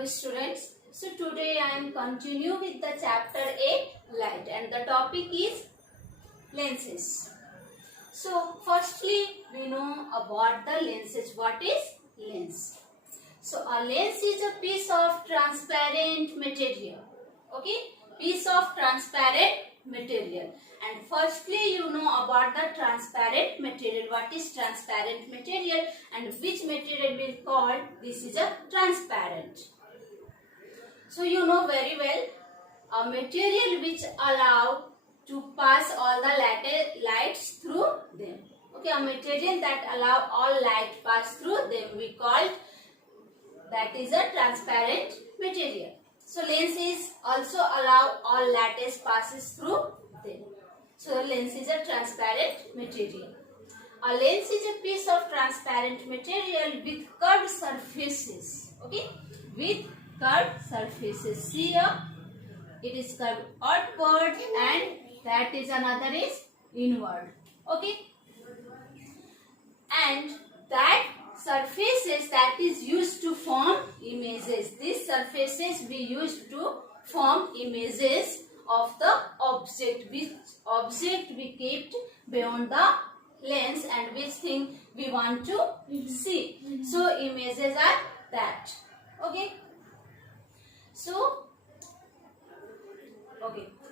Hello students. So today I am continue with the chapter 8 light and the topic is lenses. So firstly we know about the lenses. What is lens? So a lens is a piece of transparent material. Okay? Piece of transparent material. And firstly you know about the transparent material. What is transparent material and which material we call this is a transparent. So you know very well a material which allow to pass all the lights through them. Okay, a material that allow all light pass through them we call that is a transparent material. So lenses also allow all lattice passes through them. So lens is a transparent material. A lens is a piece of transparent material with curved surfaces. Okay, with curved surfaces. Here it is curved outward and that is another is inward. Okay, and that surfaces that is used to form images. These surfaces we used to form images of the object. Which object we kept beyond the lens and which thing we want to see. So images are that. Okay. So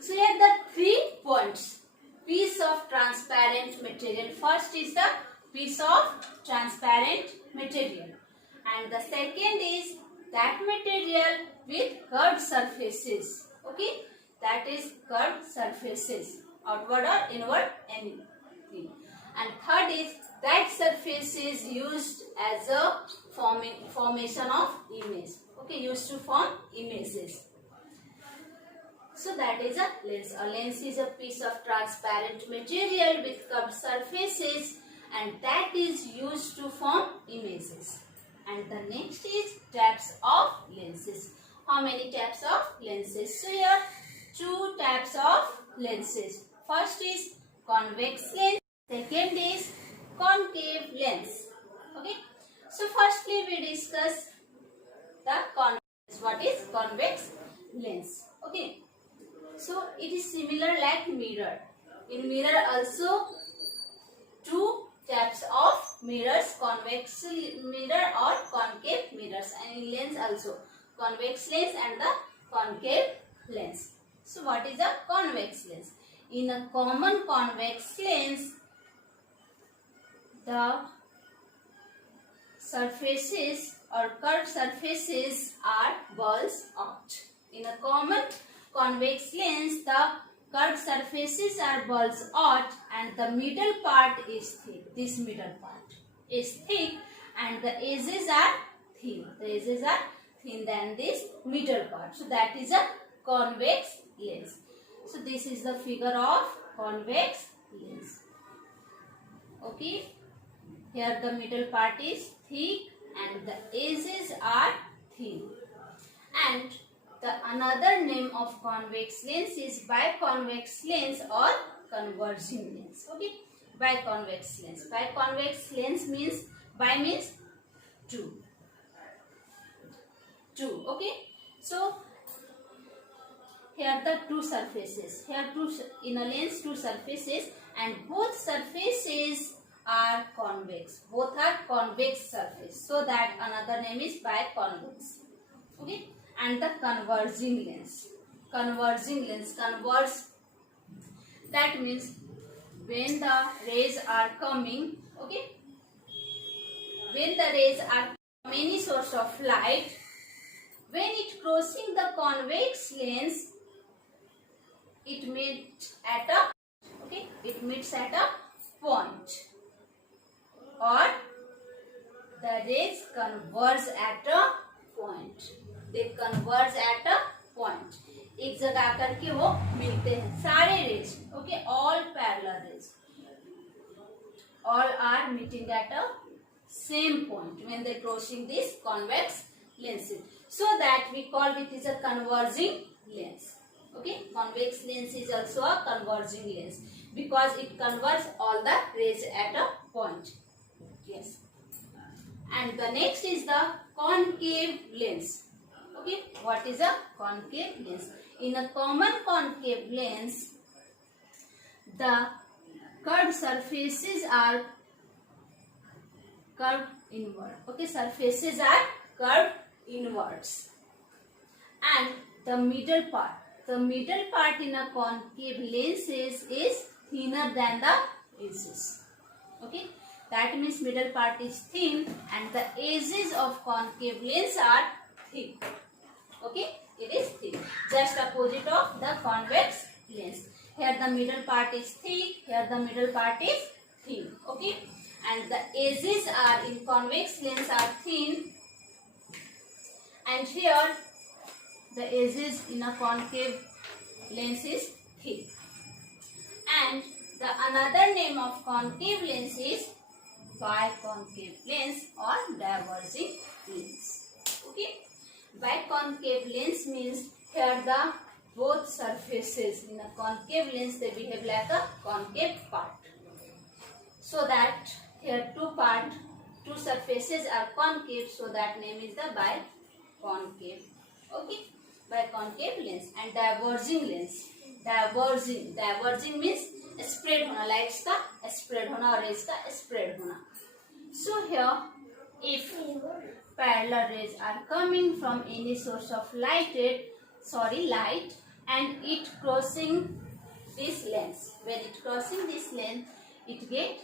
here the 3 points. Piece of transparent material. First is the piece of transparent material. And the second is that material with curved surfaces. Okay. That is curved surfaces. Outward or inward anything. And third is that surface is used as a formation of image. Okay. Used to form images. So that is a lens. A lens is a piece of transparent material with curved surfaces and that is used to form images. And the next is types of lenses. How many types of lenses? So here 2 types of lenses. First is convex lens. Second is concave lens. Okay. So firstly we discuss the convex. What is convex lens? Okay. So it is similar like mirror. In mirror also 2 types of mirrors, convex mirror or concave mirrors, and in lens also convex lens and the concave lens. So what is a convex lens? In a common convex lens, the surfaces or curved surfaces are bulged out. In a common convex lens, the curved surfaces are bulged out and the middle part is thick. This middle part is thick and the edges are thin. The edges are thin than this middle part. So that is a convex lens. So this is the figure of convex lens. Okay. Here the middle part is thick and the edges are thin. And the another name of convex lens is biconvex lens or converging lens. Okay, biconvex lens. Biconvex lens means bi means 2. Okay, so here the 2 surfaces. Here in a lens 2 surfaces and both surfaces are convex. Both are convex surface. So that another name is biconvex. Okay. And the converging lens. Converging lens converges. That means when the rays are coming, okay, when the rays are from any source of light, when it crossing the convex lens, it meets at a point, or the rays converge at a point. They converge at a point. एक जगह आकर के वो मिलते हैं सारे raise. Okay, all parallel rays. All are meeting at a same point when they crossing this convex lenses. So that we call it is a converging lens. Okay, convex lens is also a converging lens because it converges all the rays at a point. Yes. And the next is the concave lens. Okay, what is a concave lens? In a common concave lens, the curved surfaces are curved inward. Okay, surfaces are curved inwards. And the middle part in a concave lens is thinner than the edges. Okay, that means middle part is thin and the edges of concave lens are thick. Okay, it is thick, just opposite of the convex lens. Here the middle part is thick, here the middle part is thin. Okay, and the edges are in convex lens are thin, and here the edges in a concave lens is thick. And the another name of concave lens is biconcave lens or diverging lens. Okay, biconcave lens means here the both surfaces in a concave lens they behave like a concave part. So that here two surfaces are concave, so that name is the biconcave. Okay, biconcave lens. And diverging lens. Diverging means spread होना, lights का spread होना और rays का spread होना. So here, if parallel rays are coming from any source of light, and it crossing this lens, when it crossing this lens, it get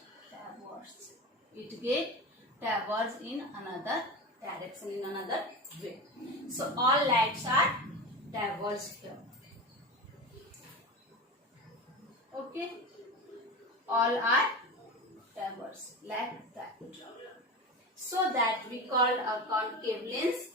diverged in another direction, in another way. So all lights are diverged here. Okay, all are diverged like that. So that we call a concave lens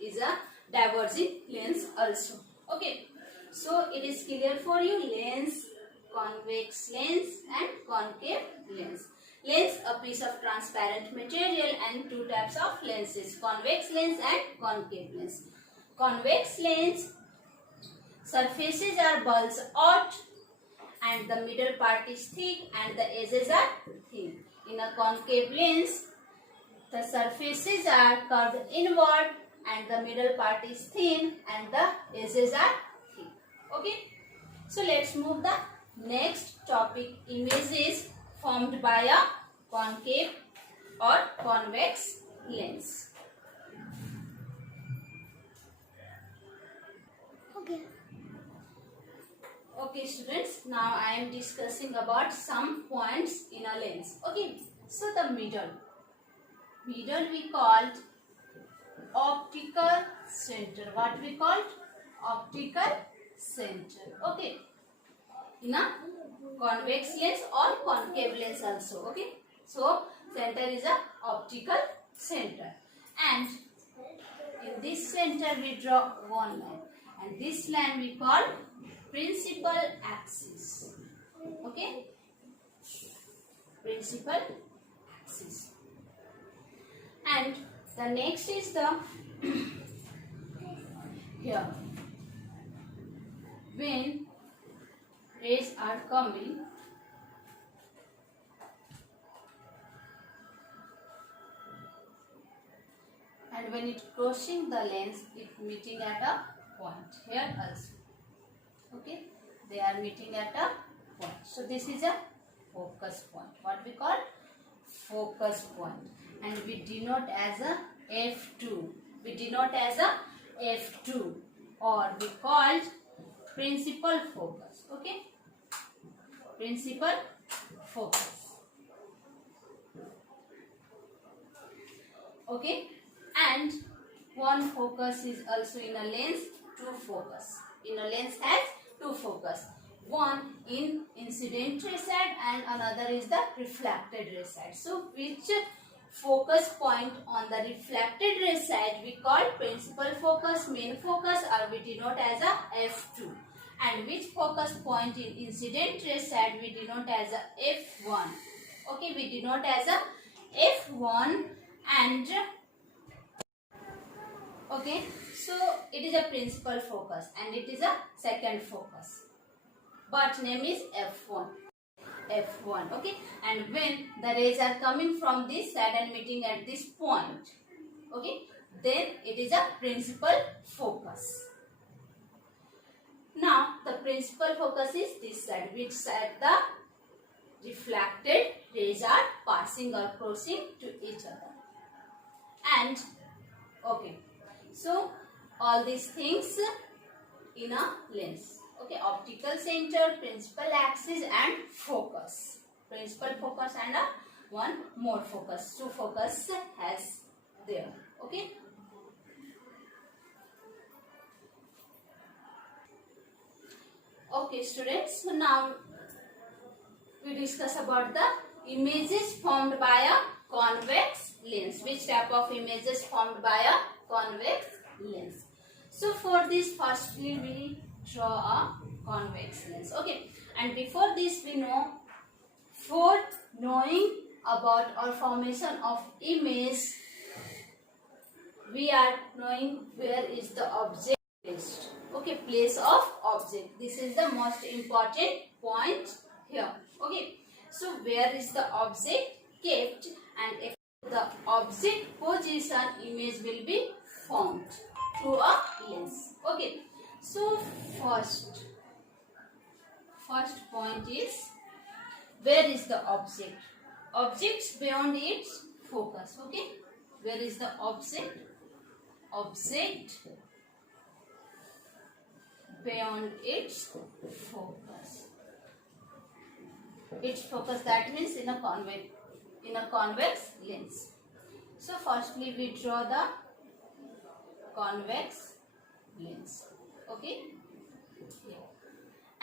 is a diverging lens also. Okay, so it is clear for you: lens, convex lens and concave lens. Lens, a piece of transparent material, and two types of lenses: convex lens and concave lens. Convex lens, surfaces are bulged out and the middle part is thick and the edges are thin. In a concave lens, the surfaces are curved inward and the middle part is thin and the edges are thick. Okay, so let's move the next topic: images formed by a concave or convex lens. Okay students, now I am discussing about some points in a lens. Okay, so the middle we called optical center. What we called? Optical center. Okay, in a convex lens or concave lens also. Okay, so center is a optical center, and in this center we draw one line, and this line we call principal axis. Okay, principal axis. And the next is the here, when rays are coming, and when it crossing the lens, it meeting at a point. Here also. Okay, they are meeting at a point. So this is a focus point. What we call? Focus point. And we denote as a F2. We denote as a F2, or we called principal focus. Okay, principal focus. Okay, and one focus is also in a lens. Two focus. In a lens has two focus. One in incident ray side and another is the reflected ray side. So which focus point on the reflected ray side we call principal focus, main focus, or we denote as a F2. And which focus point in incident ray side we denote as a F1. Okay, we denote as a F1. And okay, so it is a principal focus and it is a second focus, but name is F1. F1. Okay, and when the rays are coming from this side and meeting at this point, okay, then it is a principal focus. Now the principal focus is this side, which side the reflected rays are passing or crossing to each other. And okay, so all these things in a lens. Okay, optical center, principal axis and focus. Principal focus and a one more focus. Two focus has there. Okay. Okay students, so now we discuss about the images formed by a convex lens. Which type of images formed by a convex lens? So for this, firstly we draw a convex lens. Okay, and before this we know, for knowing about or formation of image, we are knowing where is the object placed. Okay, place of object. This is the most important point here. Okay, so where is the object kept, and if the object position, image will be formed through a lens. Okay, so first point is, where is the object? Objects beyond its focus. Okay, where is the object? Object beyond its focus. Its focus, that means in a convex lens. So firstly we draw the convex lens. Okay, here.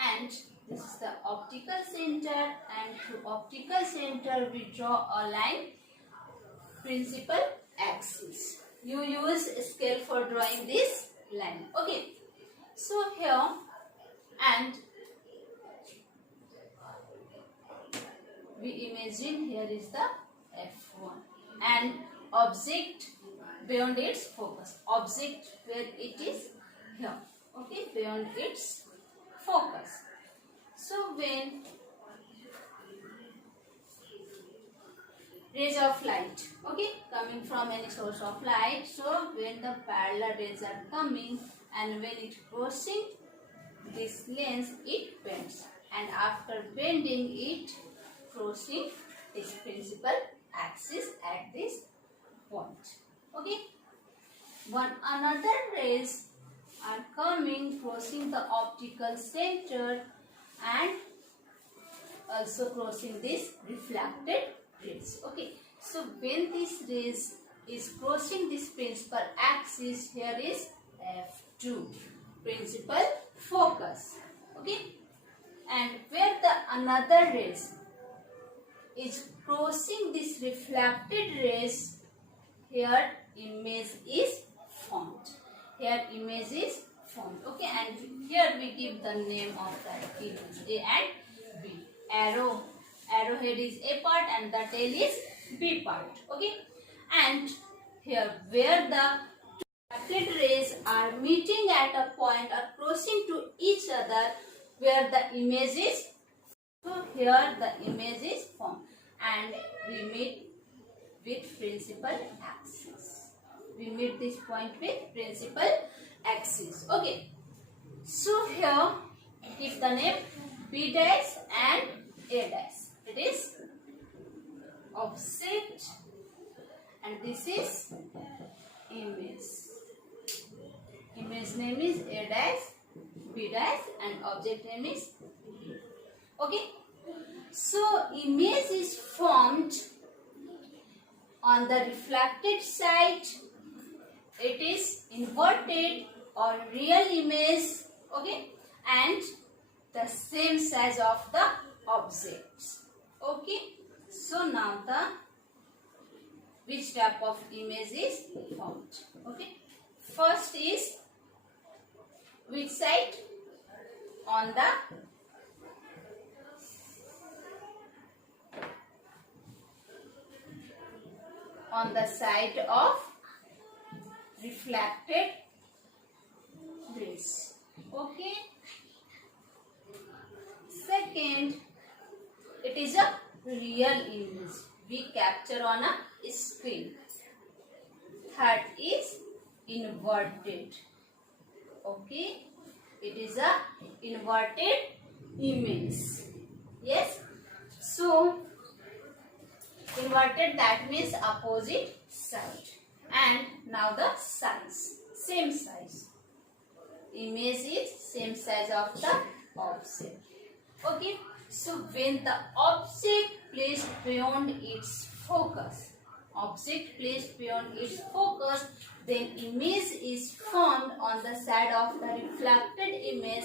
And this is the optical center, and through optical center we draw a line, principal axis. You use scale for drawing this line. Okay, so here, and we imagine here is the F1 and object beyond its focus. Object where it is here. Okay, beyond its focus. So when rays of light, okay, coming from any source of light, so when the parallel rays are coming and when it crossing this lens, it bends, and after bending it, crossing this principal axis at this point. Okay, one another rays are coming, crossing the optical center and also crossing this reflected rays. Okay, so when this rays is crossing this principal axis, here is F2, principal focus. Okay, and where the another rays is crossing this reflected rays, here image is formed. Here image is formed. Okay, and here we give the name of that image, A and B. Arrowhead is A part and the tail is B part. Okay, and here where the reflected rays are meeting at a point or crossing to each other, where the image is, so here the image is formed and we meet with principal axis. We meet this point with principal axis. Okay, so here give the name B dash and A dash. It is object and this is image. Image name is A dash, B dash and object name is B. Okay, so image is formed on the reflected side. It is inverted or real image. Okay, and the same size of the objects. Okay, so now the which type of image is formed. Okay, first is which side? On the side of reflected rays. Okay, second, it is a real image we capture on a screen. Third is inverted. Okay, it is a inverted image. Yes, so inverted, that means opposite side. And now the size, same size. Image is same size of the object. Okay, so when the object placed beyond its focus, then image is formed on the side of the reflected image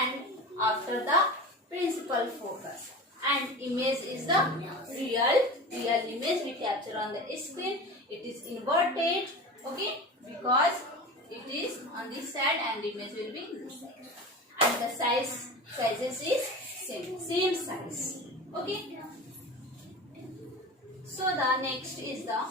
and after the principal focus. And image is the real image we capture on the screen. It is inverted, okay, because it is on this side and the image will be this side. And the sizes is same size. Okay. So the next is the